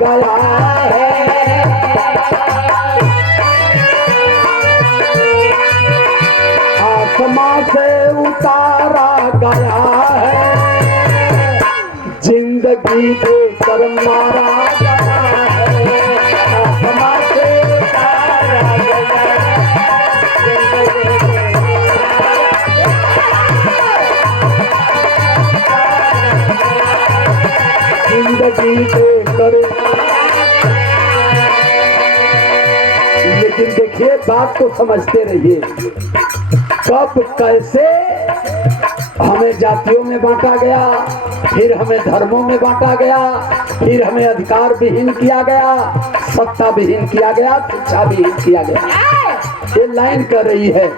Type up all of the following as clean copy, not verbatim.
गया है। आसमां से उतारा गया है, जिंदगी देकर मारा गया है। आसमां से उतारा गया है, जिंदगी देकर। लेकिन देखिए, बात को समझते रहिए, कब कैसे हमें जातियों में बांटा गया, फिर हमें धर्मों में बांटा गया, फिर हमें अधिकार विहीन किया गया, सत्ता विहीन किया गया, शिक्षा विहीन किया गया। ये लाइन कर रही है,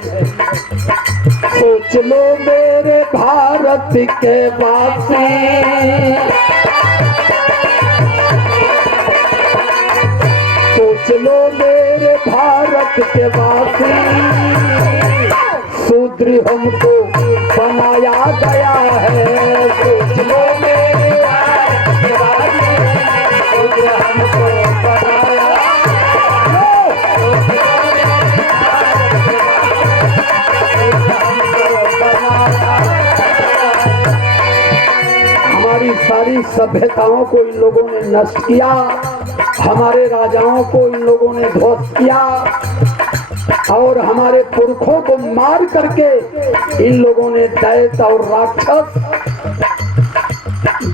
सोच लो मेरे भारत के वासी, सोच लो मेरे भारत के वासी, शूद्र हमको बनाया गया है। सोच लो मेरे भारत के वासी, शूद्र हमको बनाया हमारी सारी सभ्यताओं को इन लोगों ने नष्ट किया, हमारे राजाओं को इन लोगों ने ध्वस्त किया, और हमारे पुरखों को मार करके इन लोगों ने दैत्य और राक्षस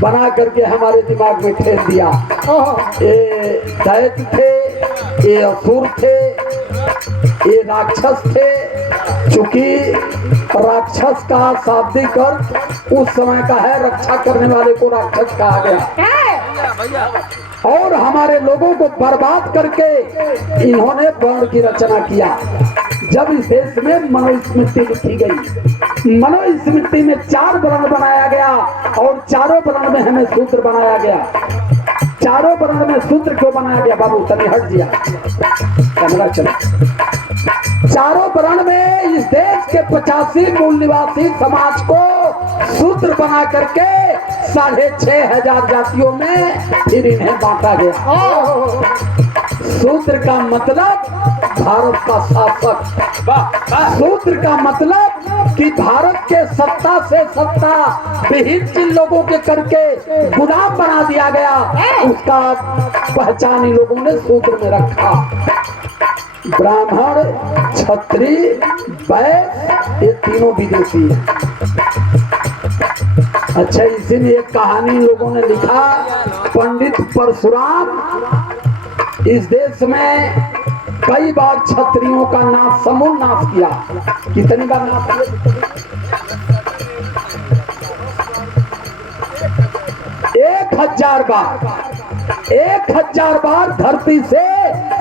बना करके हमारे दिमाग में ठेल दिया। ये दैत्य थे, ये असुर थे, ये राक्षस थे। चूंकि राक्षस का शाब्दिक अर्थ उस समय का है, रक्षा करने वाले को राक्षस कहा गया। और हमारे लोगों को बर्बाद करके इन्होंने वर्ण की रचना किया। जब इस देश में मनुस्मृति लिखी गई, मनुस्मृति में 4 वर्ण बनाया गया और चारों वर्ण में हमें सूत्र बनाया गया। चारों वर्ण में सूत्र क्यों बनाया गया? बाबू तनी हट दिया, कैमरा चला। चारों वर्ण में इस देश के 85 मूल निवासी समाज को सूत्र बना करके 6,500 जातियों में फिर इन्हें बांटा गया। सूत्र का मतलब भारत का शासक, सूत्र का मतलब कि भारत के सत्ता से सत्ता विहीन जिन लोगों के करके गुलाम बना दिया गया, उसका पहचान इन लोगों ने सूत्र में रखा। ब्राह्मण, क्षत्रिय, वैश्य, ये तीनों विदेशी हैं। अच्छा, इसीलिए एक कहानी लोगों ने लिखा, पंडित परशुराम इस देश में कई बार क्षत्रियों का नाश, समूल नाश किया। कितनी बार नाश किया? 1000 बार। 1000 बार धरती से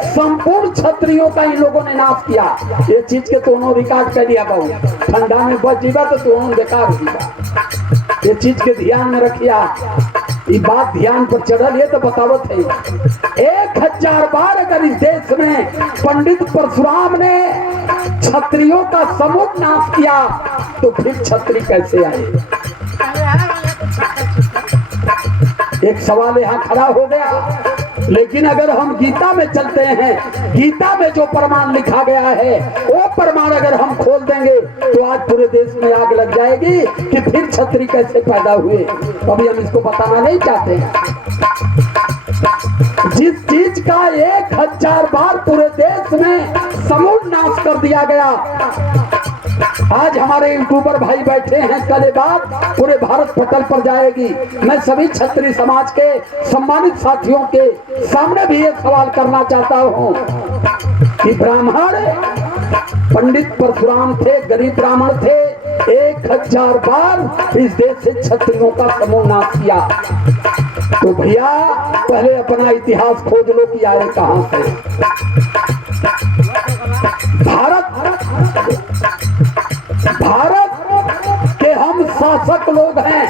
संपूर्ण क्षत्रियों का इन लोगों ने नाश किया। ये चीज के दोनों रिकॉर्ड कर लिया बहु, ठंडा में बच जीवा तो दोनों बेकार होगा। ये चीज के ध्यान में रखिया, ये बात ध्यान पर चढ़ल, ये तो बतावत है। 1000 बार अगर इस देश में पंडित परशुराम ने क्षत्रियों का समूह नाश किया, तो फिर क्षत्रिय कैसे आए? एक सवाल यहाँ खड़ा हो गया। लेकिन अगर हम गीता में चलते हैं, गीता में जो प्रमाण लिखा गया है, वो प्रमाण अगर हम खोल देंगे तो आज पूरे देश में आग लग जाएगी कि फिर क्षत्रिय कैसे पैदा हुए। अभी हम इसको बताना नहीं चाहते हैं। जिस चीज का 1000 बार पूरे देश में समूल नाश कर दिया गया, आज हमारे यूट्यूबर भाई बैठे हैं, कल ये बात पूरे भारत पटल पर जाएगी। मैं सभी क्षत्रिय समाज के सम्मानित साथियों के सामने भी एक सवाल करना चाहता हूँ कि ब्राह्मण पंडित परशुराम थे, गरीब ब्राह्मण थे, 1000 बार इस देश से क्षत्रियों का समूह नाश किया। तो भैया पहले अपना इतिहास खोज लो कि आए कहां से। भारत के हम शासक लोग हैं,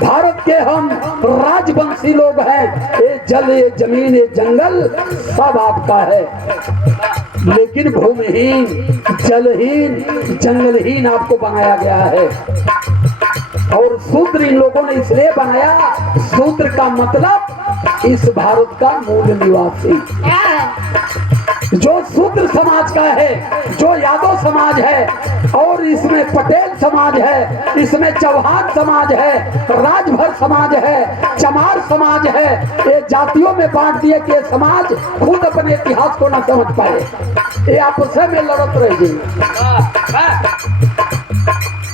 भारत के हम राजवंशी लोग हैं। ये जल, ये जमीन, ये जंगल सब आपका है, लेकिन भूमिहीन, जलहीन, जंगलहीन आपको बनाया गया है। और शूद्र इन लोगों ने इसलिए बनाया, शूद्र का मतलब इस भारत का मूल निवासी। जो शूद्र समाज का है, जो यादव समाज है, और इसमें पटेल समाज है, इसमें चौहान समाज है, राजभर समाज है, चमार समाज है, ये जातियों में बांट दिए कि ये समाज खुद अपने इतिहास को न समझ पाए, ये आपस में लड़त रह गई।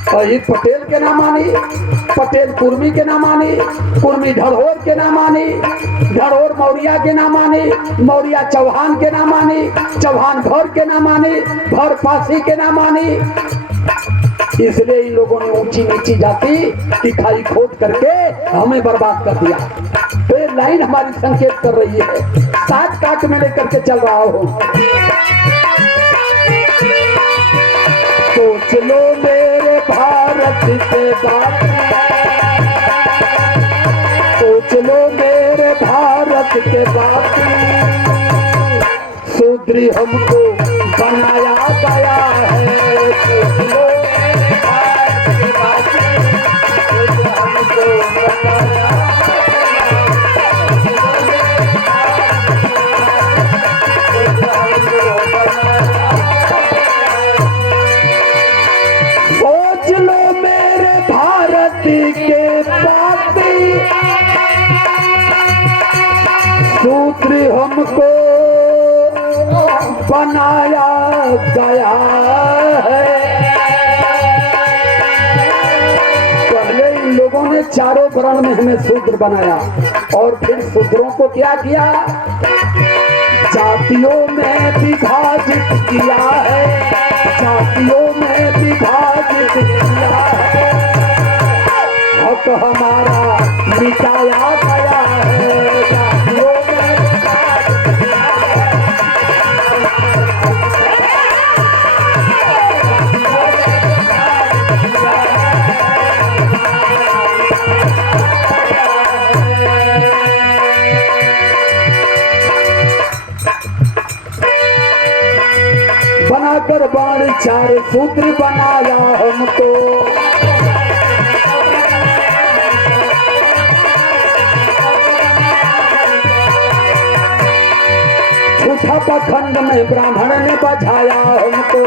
शहीद पटेल के ना मानी, पटेल कुर्मी के ना मानी, कुर्मी ढड़ोर के ना मानी, ढड़ोर मौर्या के ना मानी, मौर्या चौहान के ना मानी, चौहान भर के ना मानी, भर पासी के ना मानी। इसलिए इन लोगों ने ऊंची नीची जाति की खाई खोद करके हमें बर्बाद कर दिया। तो ये लाइन हमारी संकेत कर रही है, साथ काट में लेकर के चल रहा हूं। सोच लो मेरे भारत के बात, सोच लो मेरे भारत के बात, शूद्री हमको बनाया गया है। सोच लो मेरे भारत के बात, शूद्र हमको बनाया सूत्र हमको बनाया गया है। पहले इन लोगों ने चारों वर्ण में हमें शूद्र बनाया और फिर शूद्रों को क्या किया, जातियों में विभाजित किया है, जातियों में विभाजित किया है। हक हमारा मिटाया गया है, जातियों में विभाजित किया है। बनाकर बाण चार सूत्र बनाया हमको, झूठा पाखंड में ब्राह्मण ने बजाया हमको।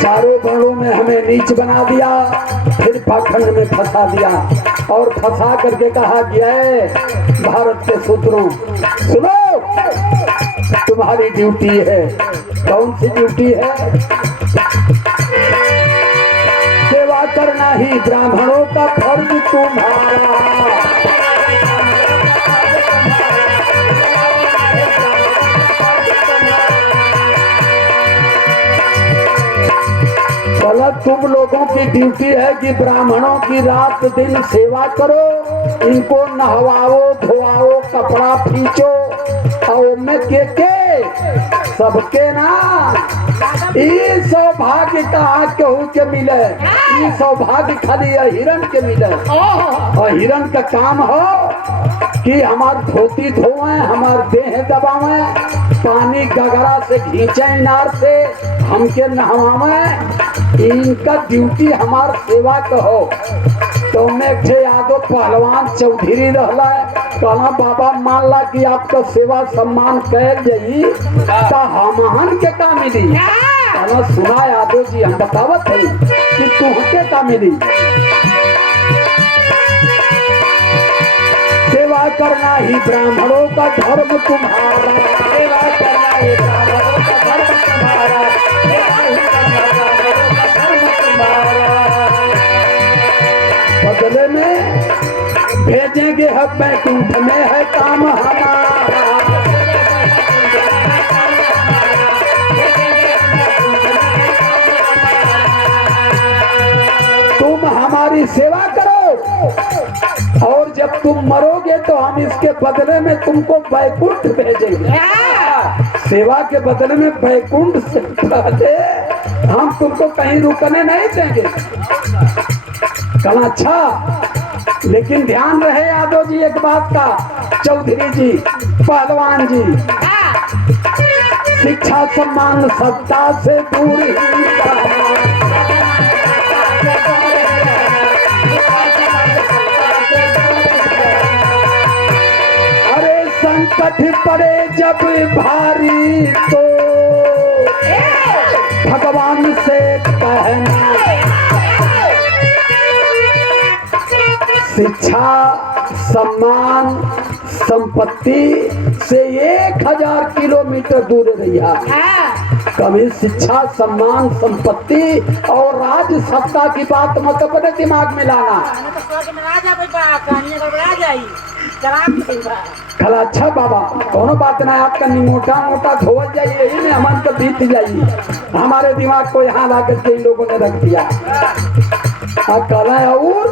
चारों वर्णों में हमें नीच बना दिया, फिर पाखंड में फंसा दिया और फंसा करके कहा गया है, भारत के शूद्रों सुनो, तुम्हारी ड्यूटी है। कौन सी ड्यूटी है? सेवा करना ही ब्राह्मणों का फर्ज तुम्हारा। गलत तुम लोगों की ड्यूटी है कि ब्राह्मणों की रात दिन सेवा करो, इनको नहवाओ धोआओ, कपड़ा खींचो, और में के सबके ना ई सौभाग्य कहा केहू के मिले, ई सौभाग्य खाली हिरण के मिले। और हिरण का काम हो कि हमार धोती धोए, हमार देह दबावे, पानी गगरा से खींचे इनार से, हमके नहवावे। इनका ड्यूटी हमार सेवा कहो। तो मैं यादव पहलवान चौधरी रहला, कहना बाबा मान ला कि आपका सेवा सम्मान कैल जाई तो हमहन के का मिली। कहना सुना यादव जी, हम बतावत है कि तुहके का मिली। सेवा करना ही ब्राह्मणों का धर्म तुम्हारा, सेवा करना ही ब्राह्मणों का धर्म तुम्हारा, बदले में भेजेंगे हम बैकुंठ में है काम हमारा। तुम हमारी सेवा करो और जब तुम मरोगे तो हम इसके बदले में तुमको बैकुंठ भेजेंगे। सेवा के बदले में बैकुंठ से पहले हम तुमको कहीं रुकने नहीं देंगे। कहना अच्छा, लेकिन ध्यान रहे यादव जी एक बात का, चौधरी जी, पहलवान जी, शिक्षा सम्मान सत्ता से दूर ही जाना। अरे संकट पड़े जब भारी तो भगवान से कहना, शिक्षा सम्मान संपत्ति से 1000 किलोमीटर दूर रहिया। कभी शिक्षा सम्मान संपत्ति और राज सत्ता की बात मत अपने दिमाग में लाना। खला अच्छा बाबा कोनो बात ना, आपका मोटा मोटा धोवल जाइए, यही में हमारे तो बीत जाइए। हमारे दिमाग को यहाँ ला करके इन लोगों ने रख दिया। कला और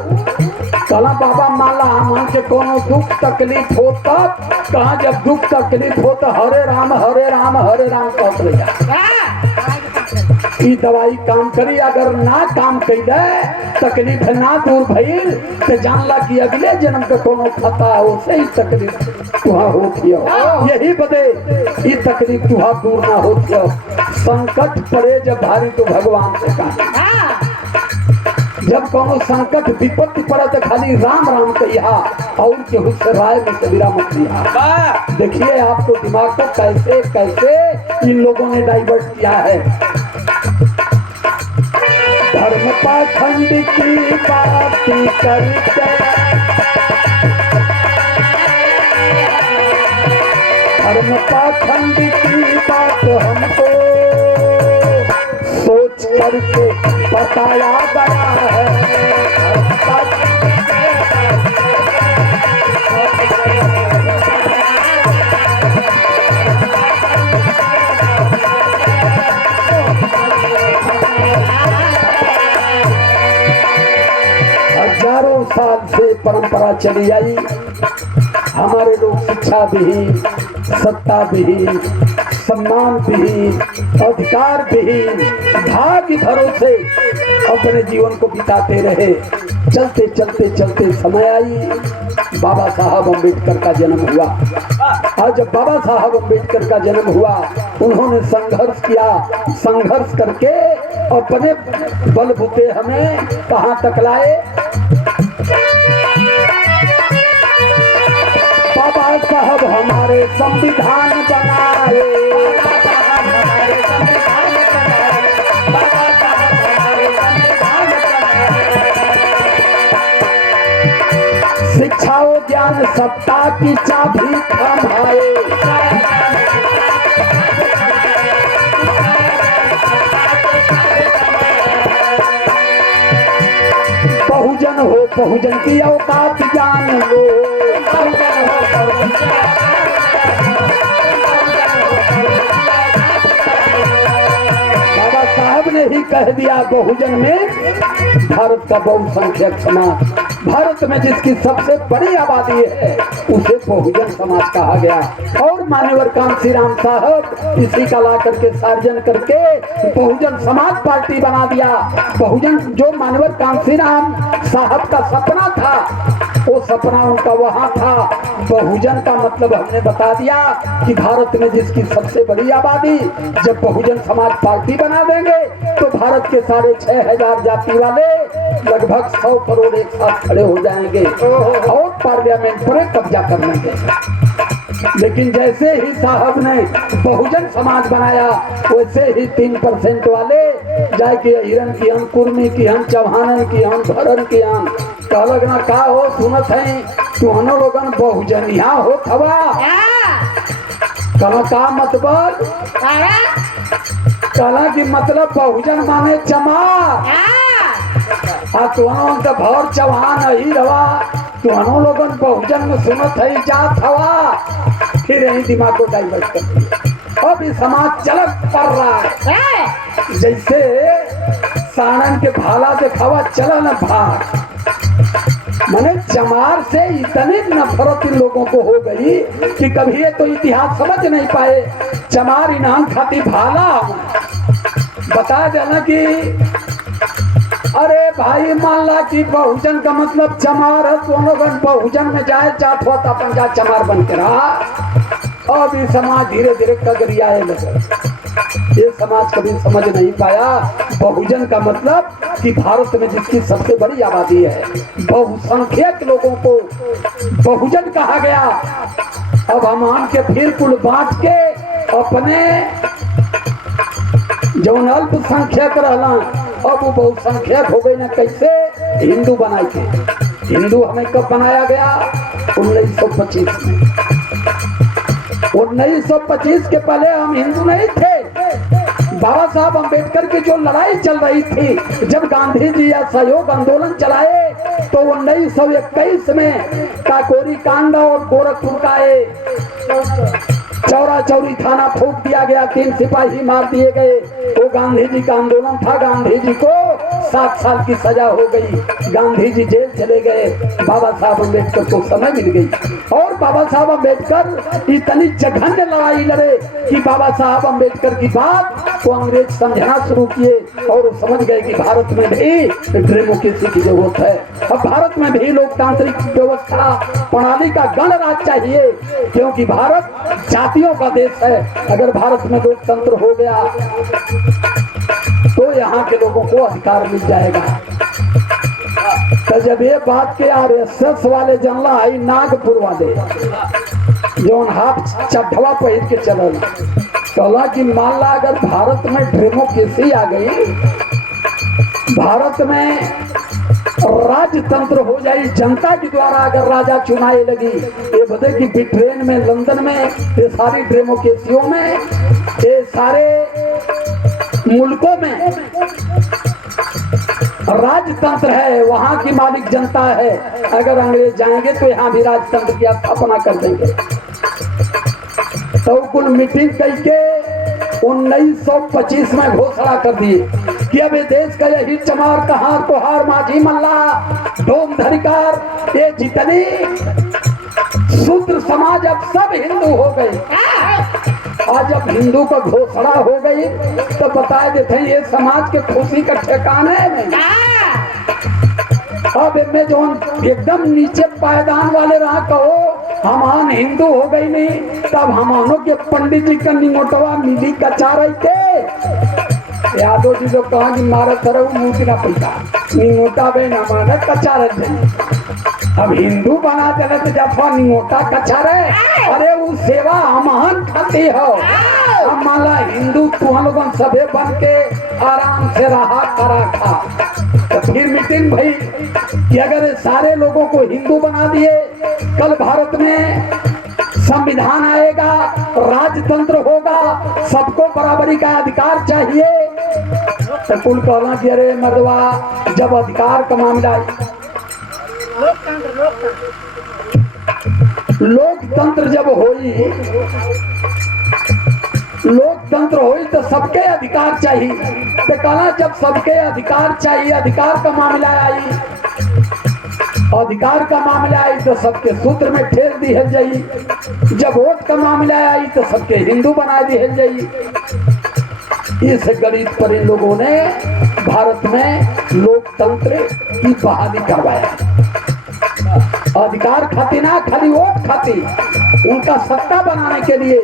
कला बाबा माला मान के कोनो दुख तकलीफ हो तब कहा, जब दुख तकलीफ हो तो हरे राम हरे राम हरे राम कहत रहिया। ई दवाई काम करी, अगर ना काम कैले तकलीफ ना दूर भइल तो जानला कि अगले जन्म के कोनो खता हो से ही तकलीफ तुहा होती हो। यही बदे ई तकलीफ तुहा दूर ना होती हो। संकट पड़े जब भारी तो भगवान से कहा, जब कोनो संकट विपत्ति पड़ा तो खाली राम राम कहिया और केहू से राय में कबीरा मत लिया। देखिए आपको दिमाग को कैसे कैसे इन लोगों ने डाइवर्ट किया है। धर्म पाखंड की बात करते, धर्म पाखंड की बात हमको सोच करके बताया गया है। हजारों साल से परंपरा चली आई। हमारे लोग शिक्षा विहीन, सत्ता विहीन, सम्मान विहीन, अधिकार विहीन, भाग्य भरोसे अपने जीवन को बिताते रहे। चलते चलते चलते समय आई, बाबा साहब अम्बेडकर का जन्म हुआ। आज जब बाबा साहब अम्बेडकर का जन्म हुआ, उन्होंने संघर्ष किया। संघर्ष करके अपने बलबूते हमें कहाँ तक लाए। बाबा साहब हमारे संविधान बनाए, शिक्षा और ज्ञान सत्ता की चाबी थमाए। बहुजन हो बहुजन की औकात जान लो, बाबा साहब ने ही कह दिया बहुजन में भारत का बहुसंख्यक समाज। भारत में जिसकी सबसे बड़ी आबादी है उसे बहुजन समाज कहा गया। और मान्यवर कांसी राम साहब इसी का ला करके सार्जन करके बहुजन समाज पार्टी बना दिया। बहुजन जो मान्यवर कांसी राम साहब का सपना था वो सपना उनका वहाँ था। बहुजन का मतलब हमने बता दिया कि भारत में जिसकी सबसे बड़ी आबादी, जब बहुजन समाज पार्टी बना देंगे तो भारत के 6,500 जाति वाले लगभग 100 करोड़ एक साथ खड़े हो जाएंगे और पार्लियामेंट पर कब्जा कर लेंगे। लेकिन जैसे ही साहब ने बहुजन समाज बनाया वैसे ही 3% वाले जाए कि हिरन की हन, कुर्मी की हन, चौहानन की हन, भरन की हन कहलक ना का हो सुनत है तुहनो लोगन बहुजनिया हो थवा कहा का मतलब कहा कि मतलब बहुजन माने चमार तुहनो तो भर चौहान ही रवा तुहनो लोगन बहुजन में सुनत है जात हवा। फिर यही दिमाग को डाइवर्ट कर दिया। अब ये समाज चलत कर रहा है जैसे साड़न के भाला दिखावा चलन भाग। मैंने चमार से इतनी नफरत इन लोगों को हो गई कि कभी ये तो इतिहास समझ नहीं पाए। चमार इनाम खाती भाला बता देना कि अरे भाई मान ला कि बहुजन का मतलब चमार है, तो लोग बहुजन में जाए जात होता अपन जा चमार बन के रहा। अब ये समाज धीरे धीरे कगरियाए लगे। ये समाज कभी समझ नहीं पाया बहुजन का मतलब कि भारत में जिसकी सबसे बड़ी आबादी है, बहुसंख्यक लोगों को बहुजन कहा गया। अब हम आन के फिर कुल बांट के अपने जो अल्पसंख्यक रहना अब वो बहुसंख्यक हो गई ना। कैसे? हिंदू बनाए थे। हिंदू हमें कब बनाया गया? 1925 में। 1925 के पहले हम हिंदू नहीं थे। बाबा साहब अम्बेडकर की जो लड़ाई चल रही थी, जब गांधी जी असहयोग आंदोलन चलाए तो 1921 में काकोरी कांड और गोरखपुर का चौरा चौरी थाना फूंक दिया गया, 3 सिपाही मार दिए गए। वो गांधी जी का आंदोलन था। गांधी जी को 7 साल की सजा हो गई। गांधी जी जेल चले गए। बाबा साहब अम्बेडकर को समय मिल गई और बाबा साहब अम्बेडकर इतनी जघन्य लड़ाई लड़े कि बाबा साहब अम्बेडकर की बात को अंग्रेज समझना शुरू किए और वो समझ गए कि भारत में भी डेमोक्रेसी की जरूरत है। अब भारत में भी लोकतांत्रिक व्यवस्था प्रणाली का गणराज चाहिए, क्योंकि भारत जातियों का देश है। अगर भारत में लोकतंत्र हो गया तो यहाँ के लोगों को अधिकार मिल जाएगा। तो जब ये बात के RSS वाले जनला आई, नागपुर वाले जो हाथ चढ़वा पहिर के चलल, कहला कि मान ला अगर भारत में डेमोक्रेसी आ गई, भारत में राजतंत्र हो जाए, जनता के द्वारा अगर राजा चुनाए लगी, ये बता कि ब्रिटेन में, लंदन में, ये सारी डेमोक्रेसियों में, ये सारे मुल्कों में राजतंत्र है, वहां की मालिक जनता है। अगर अंग्रेज जाएंगे तो यहाँ भी राजतंत्र की स्थापना कर देंगे। तो कुल मीटिंग करके 1925 में घोषणा कर दी कि अब देश का यही चमार कहार तोहार माझी मल्ला डोम धरिकार, ये जितनी शूद्र समाज अब सब हिंदू हो गए। आज जब हिंदू का घोषणा हो गई तो बता देते हैं ये समाज के खुशी का ठिकाने में। अब इनमें जो एकदम नीचे पायदान वाले रहा कहो हमान हिंदू हो गई नहीं, तब हमानों के पंडित जी का निंगोटवा मिली कचार के यादव जी लोग कहा कि मारा तरह मुंह ना पैसा निंगोटा बे ना माना कचार। अब हिंदू बना देना तो जब निंगोटा कचार है, अरे वो सेवा हमान खाती हो। अब माला हिंदू तुम लोगों सभे बन के आराम से रहा करा खा। तो फिर मीटिंग भाई कि अगर सारे लोगों को हिंदू बना दिए, कल भारत में संविधान आएगा, राजतंत्र होगा, सबको बराबरी का अधिकार चाहिए। तो कुल कहना कि अरे मर्दवा, जब अधिकार का मामला, लोकतंत्र जब होई, लोकतंत्र होई तो सबके अधिकार चाहिए। तो कहना जब सबके अधिकार चाहिए, अधिकार का मामला आई, अधिकार का मामला आई तो सबके सूत्र में ठेल दी है जाई। जब वोट का मामला आई तो सबके हिंदू बना दी है जाई। इस गणित पर इन लोगों ने भारत में लोकतंत्र की बहाली करवाया। अधिकार खाती ना, खाली वोट खाती, उनका सत्ता बनाने के लिए।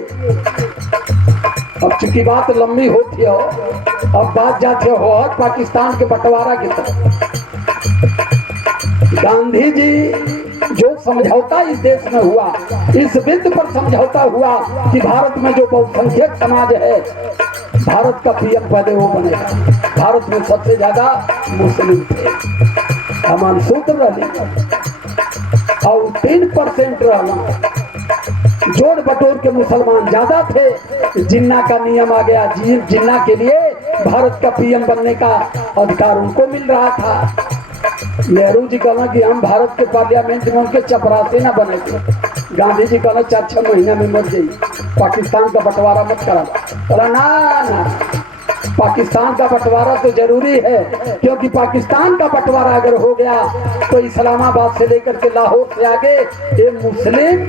अब चूंकि बात लंबी होती है, अब बात जाती हो और पाकिस्तान के बंटवारा की तरफ। गांधी जी जो समझौता इस देश में हुआ, इस बिंदु पर समझौता हुआ कि भारत में जो बहुसंख्यक समाज है, भारत का पीएम पहले वो बनेगा। भारत में सबसे ज्यादा मुस्लिम थे, हमान सूत्र रहे और 3% रहना, जोड़ बटोर के मुसलमान ज्यादा थे। जिन्ना का नियम आ गया, जिन्ना के लिए भारत का पीएम बनने का अधिकार उनको मिल रहा था। नेहरू जी कहना कि हम भारत के पार्लियामेंट में उनके चपरासी ना बने थे। गांधी जी कहना 4-6 महीने में मर गई, पाकिस्तान का बंटवारा मत करा। बोला ना ना, पाकिस्तान का बंटवारा तो जरूरी है, क्योंकि पाकिस्तान का बंटवारा अगर हो गया तो इस्लामाबाद से लेकर के लाहौर से आगे ये मुस्लिम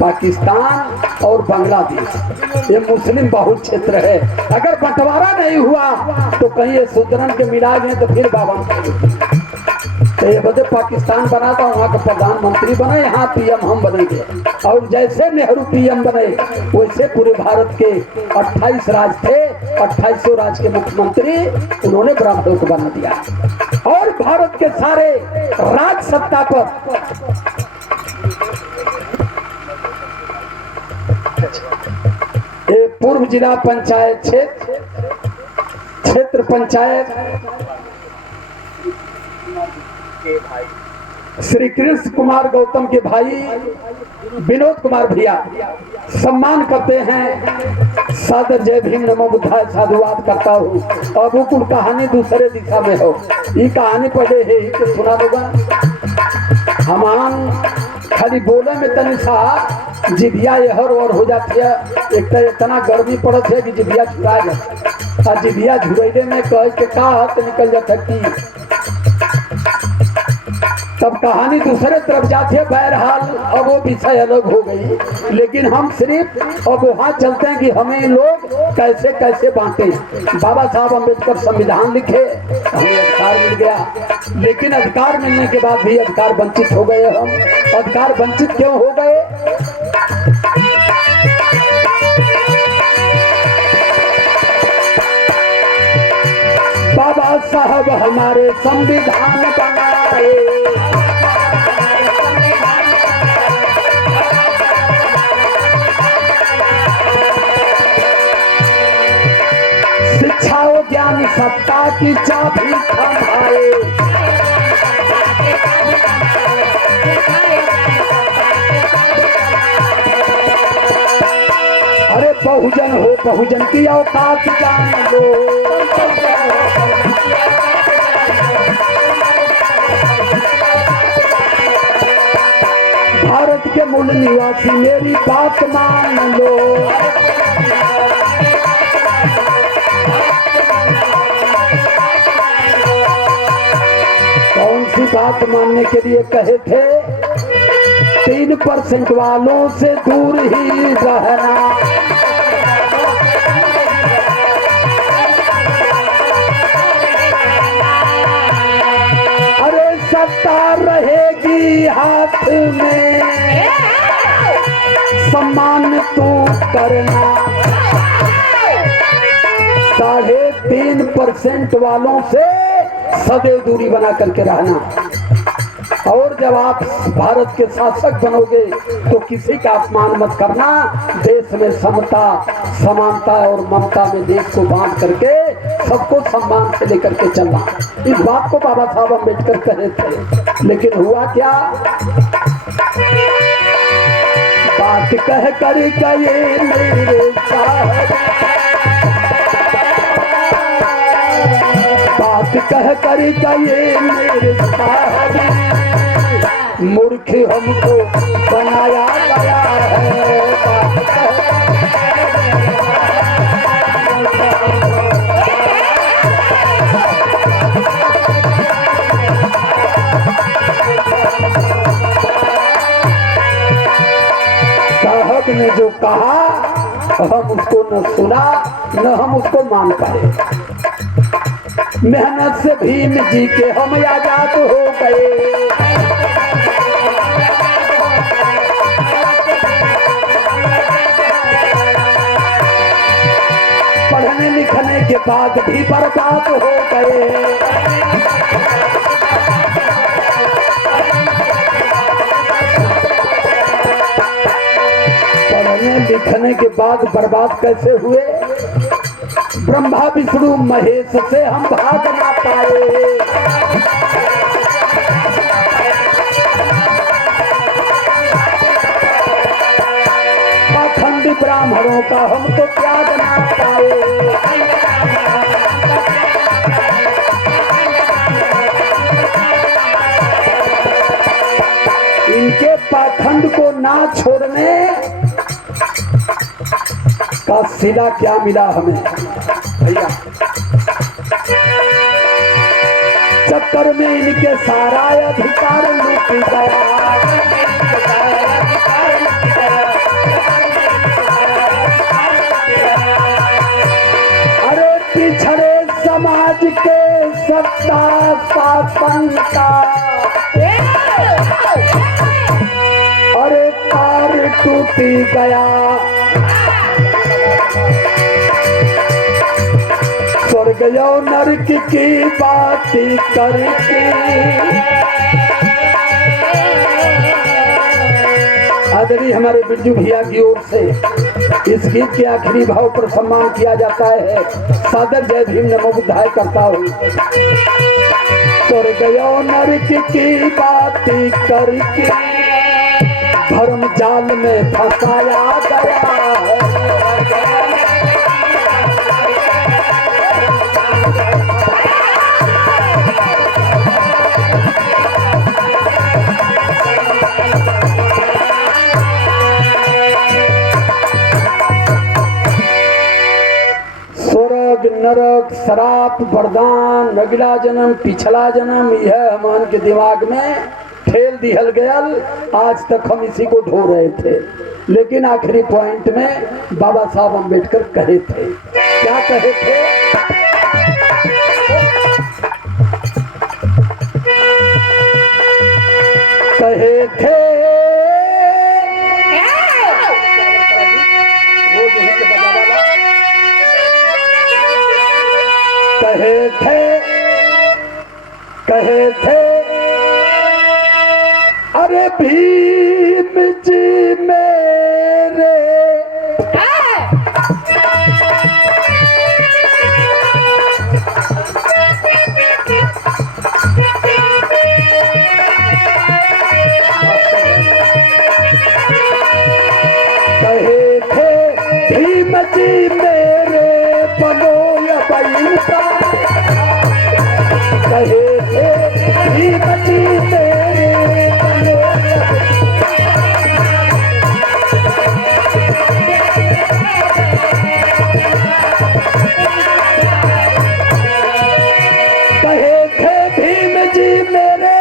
पाकिस्तान और बांग्लादेश, ये मुस्लिम बहुल क्षेत्र है। अगर बंटवारा नहीं हुआ तो कहीं ये सुदरन के मिला गए तो फिर बाबा। तो ये बदे पाकिस्तान बना था, वहाँ का प्रधानमंत्री बने, यहाँ पीएम हम बनेंगे। और जैसे नेहरू पीएम बने वैसे पूरे भारत के 28 राज्य थे, 28 राज्य के मुख्यमंत्री उन्होंने ब्राह्मणों को बना दिया। और भारत के सारे राज सत्ता पर ये पूर्व जिला पंचायत क्षेत्र पंचायत श्री कृष्ण कुमार गौतम के भाई विनोद कुमार भैया सम्मान करते हैं। सादर जय भीम नमो बुद्धाय साधुवाद करता हूँ। अब वो कुल कहानी दूसरे दिशा में हो, ये कहानी पहले है ही तो सुना होगा। हमान खाली बोले में तनी सा जिभिया यहर और हो जाती है। एक तो इतना गर्मी पड़त है कि जिभिया झुरा जाता, और जिभिया झुरैले में कह के का हाथ निकल जाता कि तब कहानी दूसरे तरफ जाती है। बहरहाल अब वो विषय अलग हो गई, लेकिन हम सिर्फ अब वहाँ चलते हैं कि हमें लोग कैसे कैसे बांटे। बाबा साहब अम्बेडकर संविधान लिखे, हमें अधिकार मिल गया, लेकिन अधिकार मिलने के बाद भी अधिकार वंचित हो गए। हम अधिकार वंचित क्यों हो गए? बाबा साहब हमारे संविधान बनाए, शिक्षा और ज्ञान सत्ता की चाबी थमाए। अरे बहुजन हो बहुजन की औकात जान लो, भारत के मूल निवासी मेरी बात मान लो। कौन सी बात मानने के लिए कहे थे? 3% वालों से दूर ही रहना, अरे सत्ता रहेगी हाथ में, सम्मान तू करना। 3.5% वालों से सदैव दूरी बना करके रहना। और जब आप भारत के शासक बनोगे तो किसी का अपमान मत करना। देश में समता समानता और ममता में देश को बांध करके सबको सम्मान से लेकर के चलना। इस बात को बाबा साहब अम्बेडकर कहे थे, लेकिन हुआ क्या? बात कह कर गए मेरे साहब, बात कह कर गए मेरे साहब, मूर्ख हमको बनाया गया है। साहब ने जो कहा हम उसको न सुना न हम उसको मान पाए। मेहनत से भीम जी के हम आजाद हो गए। पढ़ने लिखने के बाद भी बर्बाद हो गए। पढ़ने लिखने के बाद बर्बाद कैसे हुए? ब्रह्मा विष्णु महेश से हम भाग ना पाए। पाखंडी ब्राह्मणों का हम तो त्याग ना पाए। इनके पाखंड को ना छोड़ने का सिला क्या मिला हमें भैया? चक्कर में इनके सारा अधिकार लूट गया। अरे पिछड़े समाज के सत्ता शासन का अरे तार टूटी गया स्वर्ग और नरक की बात करके आदरणीय हमारे बिरजू भैया की ओर से इस गीत के आखिरी भाव पर सम्मान किया जाता है। सादर जय भीम नमो बुद्धाय करता हूँ। स्वर्ग और नरक की बात करके धर्म जाल में फंसाया गया नरक शराप वरदान अगला जन्म पिछला जन्म यह हमान के दिमाग में ठेल दिहल गयल। आज तक हम इसी को ढो रहे थे, लेकिन आखिरी पॉइंट में बाबा साहब अम्बेडकर कहे थे, क्या कहे थे? कहे थे कहे थे अरे भीम जी मेरे कहे थे भीम जी मेरे बनो या बइनसा कहे थे भीम जी मेरे बनो कहे थे भीम जी मेरे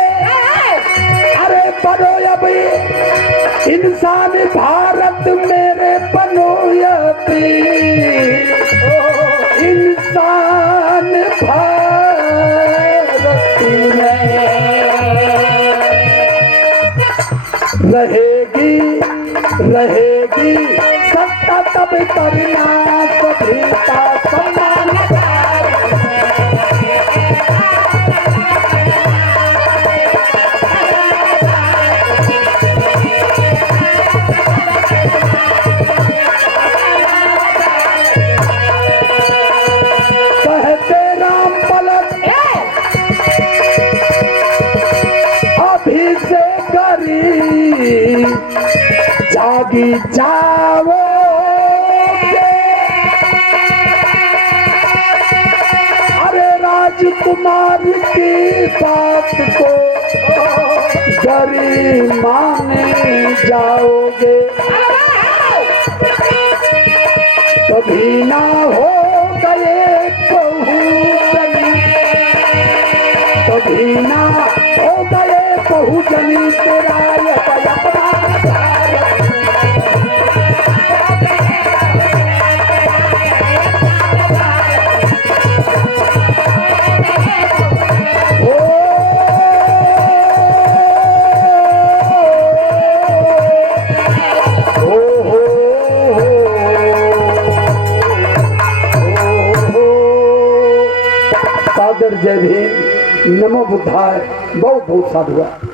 अरे बनो अब इंसान भारत मेरे बनो इंसान भारत रहेगी सत्ता तब करना सभी का सम्मान कहते राम पलट अभी से करी जागी जाओ अरे राजकुमार की बात को गरी माने जाओगे कभी ना हो गए बहुजनी कभी ना हो गए बहुजनी तेरा अपना सादर जय भीम नमो बुद्धाय बहुत बहुत साधुवाद।